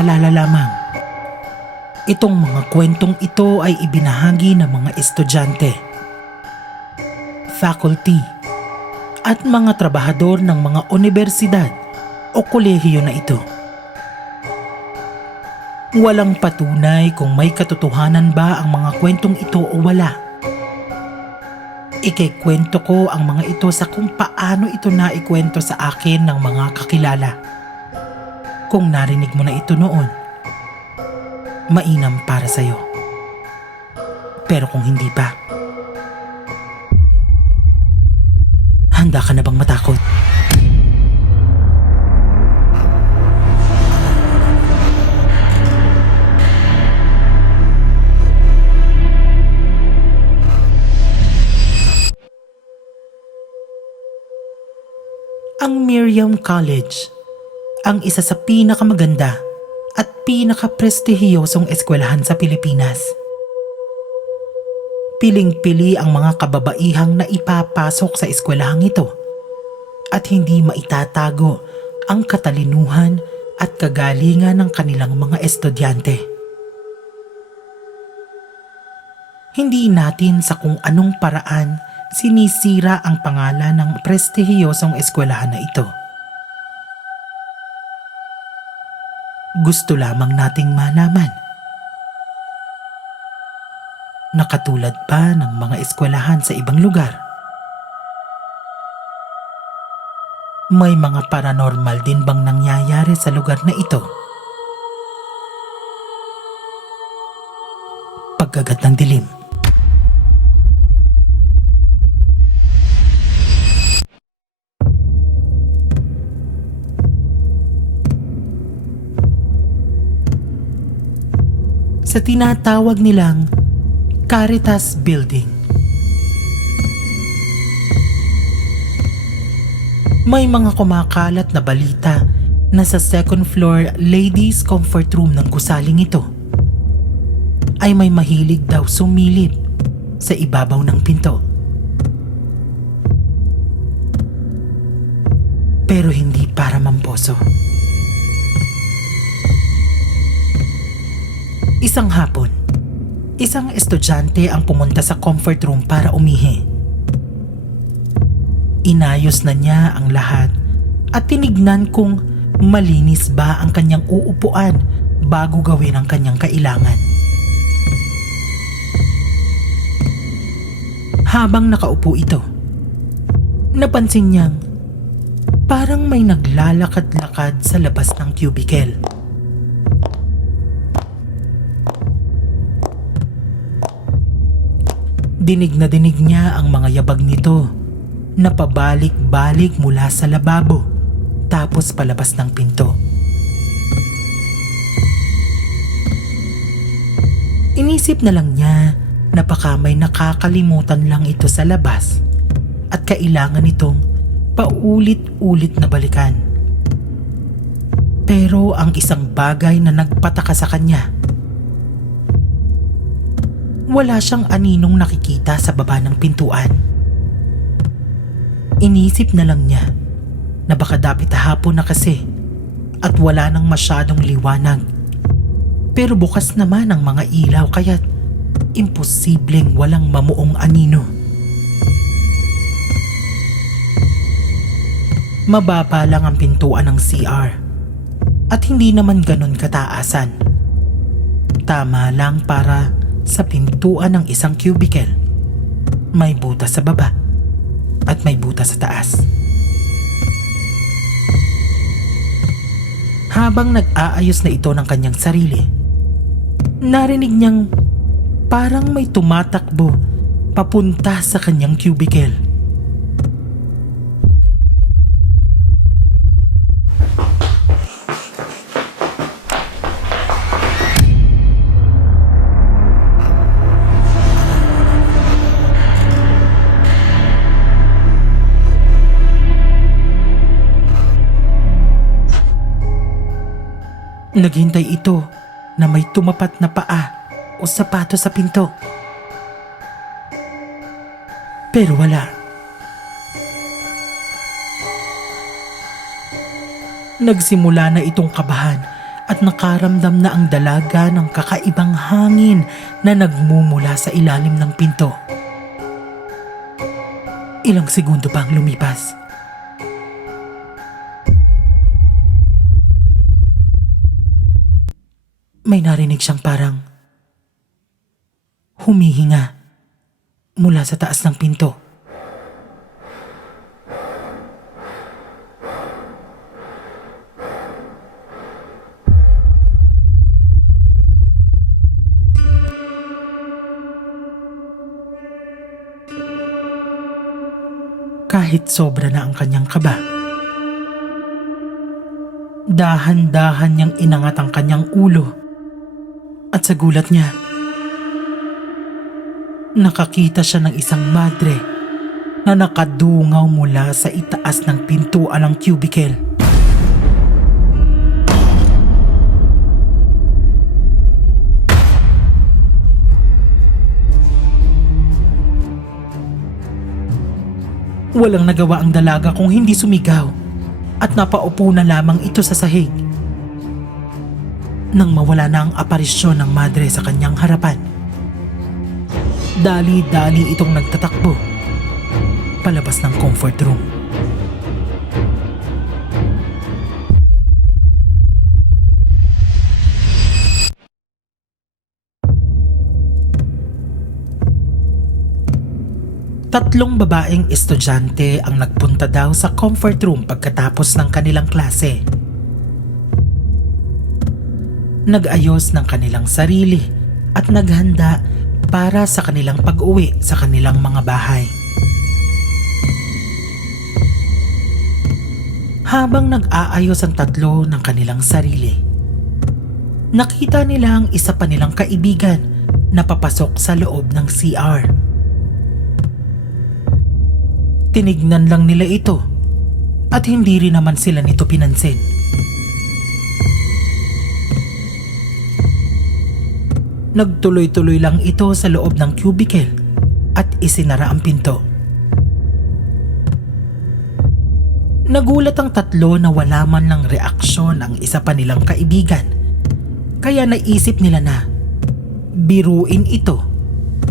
paalala lamang. Itong mga kwentong ito ay ibinahagi ng mga estudyante, faculty, at mga trabahador ng mga universidad o kolehiyo na ito. Walang patunay kung may katotohanan ba ang mga kwentong ito o wala. Ikikwento ko ang mga ito sa kung paano ito naikwento sa akin ng mga kakilala. Kung narinig mo na ito noon, mainam para sa'yo. Pero kung hindi pa, handa ka na bang matakot? Ang Miriam College, ang isa sa pinakamaganda at pinakaprestihiyosong eskwelahan sa Pilipinas. Piling-pili ang mga kababaihang na ipapasok sa eskwelahang ito at hindi maitatago ang katalinuhan at kagalingan ng kanilang mga estudyante. Hindi natin sa kung anong paraan sinisira ang pangalan ng prestihiyosong eskwelahan na ito. Gusto lamang nating malaman na katulad pa ng mga eskwelahan sa ibang lugar, may mga paranormal din bang nangyayari sa lugar na ito? Pagkagat ng dilim. Sa tinatawag nilang Caritas Building. May mga kumakalat na balita na sa second floor ladies comfort room ng gusaling ito ay may mahilig daw sumilip sa ibabaw ng pinto. Pero hindi para mamposo. Isang hapon, isang estudyante ang pumunta sa comfort room para umihi. Inayos na niya ang lahat at tinignan kung malinis ba ang kanyang uupuan bago gawin ang kanyang kailangan. Habang nakaupo ito, napansin niyang parang may naglalakad-lakad sa labas ng cubicle. Dinig na dinig niya ang mga yabag nito na pabalik-balik mula sa lababo tapos palabas ng pinto. Inisip na lang niya na baka may nakakalimutan lang ito sa labas at kailangan itong paulit-ulit na balikan. Pero ang isang bagay na nagpataka sa kanya, wala siyang aninong nakikita sa baba ng pintuan. Inisip na lang niya na baka dapit hapon na kasi at wala nang masyadong liwanag. Pero bukas naman ang mga ilaw kaya't imposibleng walang mamuong anino. Mababa lang ang pintuan ng CR at hindi naman ganun kataasan. Tama lang para sa pintuan ng isang cubicle. May butas sa baba at may butas sa taas. Habang nag-aayos na ito ng kanyang sarili, narinig niyang parang may tumatakbo papunta sa kanyang cubicle. Naghintay ito na may tumapat na paa o sapato sa pinto. Pero wala. Nagsimula na itong kabahan at nakaramdam na ang dalaga ng kakaibang hangin na nagmumula sa ilalim ng pinto. Ilang segundo pa ang lumipas. May narinig siyang parang humihinga mula sa taas ng pinto. Kahit sobra na ang kanyang kaba, dahan-dahan niyang inangat ang kanyang ulo at sa gulat niya, nakakita siya ng isang madre na nakadungaw mula sa itaas ng pintuan ng cubicle. Walang nagawa ang dalaga kung hindi sumigaw at napaupo na lamang ito sa sahig. Nang mawala na ang aparisyon ng madre sa kanyang harapan, dali-dali itong nagtatakbo palabas ng comfort room. Tatlong babaeng estudyante ang nagpunta daw sa comfort room pagkatapos ng kanilang klase. Nag-ayos ng kanilang sarili at naghanda para sa kanilang pag-uwi sa kanilang mga bahay. Habang nag-aayos ang tatlo ng kanilang sarili, nakita nila ang isa pa nilang kaibigan na papasok sa loob ng CR. Tinignan lang nila ito at hindi rin naman sila nito pinansin. Nagtuloy-tuloy lang ito sa loob ng cubicle at isinara ang pinto. Nagulat ang tatlo na wala man lang reaksyon ang isa pa nilang kaibigan, kaya naisip nila na biruin ito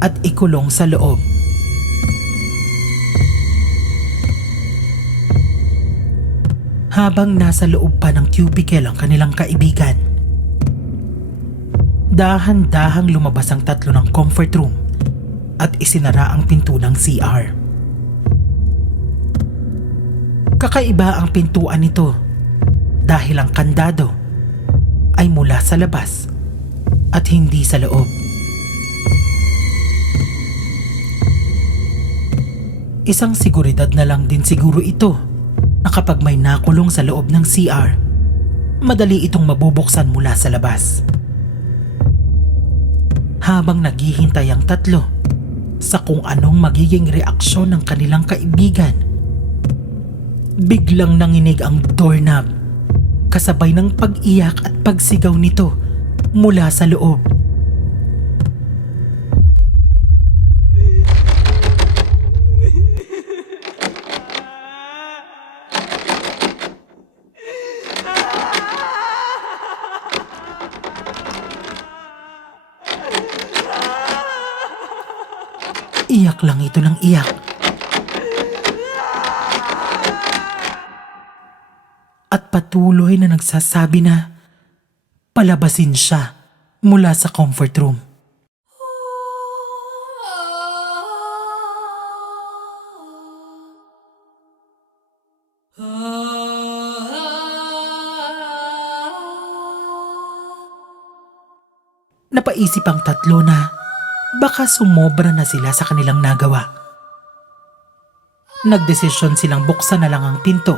at ikulong sa loob. Habang nasa loob pa ng cubicle ang kanilang kaibigan, dahan-dahang lumabas ang tatlo ng comfort room at isinara ang pinto ng CR. Kakaiba ang pintuan nito dahil ang kandado ay mula sa labas at hindi sa loob. Isang seguridad na lang din siguro ito na kapag may nakulong sa loob ng CR, madali itong mabubuksan mula sa labas. Habang naghihintay ang tatlo sa kung anong magiging reaksyon ng kanilang kaibigan, biglang nanginig ang doorknob kasabay ng pag-iyak at pagsigaw nito mula sa loob. Iyak lang ito ng iyak. At patuloy na nagsasabi na palabasin siya mula sa comfort room. Napaisip ang tatlo na baka sumobra na sila sa kanilang nagawa. Nagdesisyon silang buksan na lang ang pinto.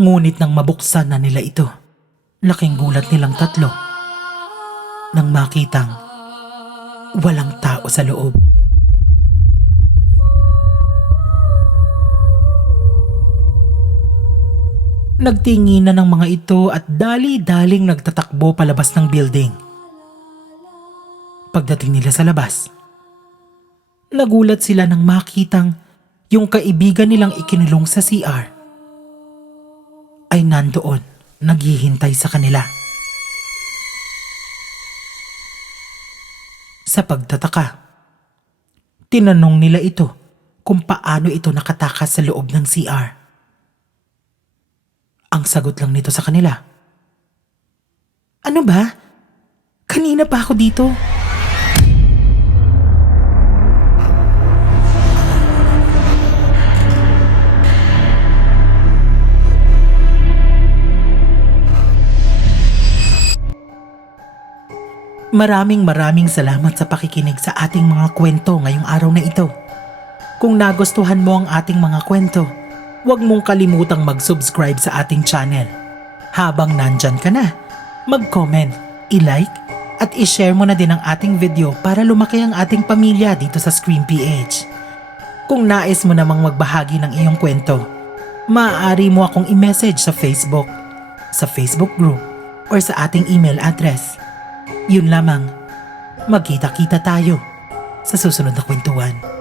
Ngunit nang mabuksan na nila ito, laking gulat nilang tatlo nang makitang walang tao sa loob. Nagtinginan ng mga ito at dali-daling nagtatakbo palabas ng building. Pagdating nila sa labas, nagulat sila nang makitang yung kaibigan nilang ikinulong sa CR ay nandoon naghihintay sa kanila. Sa pagtataka, tinanong nila ito kung paano ito nakatakas sa loob ng CR. Ang sagot lang nito sa kanila, "Ano ba? Kanina pa ako dito." Maraming salamat sa pakikinig sa ating mga kwento ngayong araw na ito. Kung nagustuhan mo ang ating mga kwento, huwag mong kalimutang mag-subscribe sa ating channel. Habang nandyan ka na, mag-comment, i-like, at i-share mo na din ang ating video para lumaki ang ating pamilya dito sa Scream PH. Kung nais mo namang magbahagi ng iyong kwento, maaari mo akong i-message sa Facebook group, or sa ating email address. Yun lamang, magkita-kita tayo sa susunod na kwentuhan.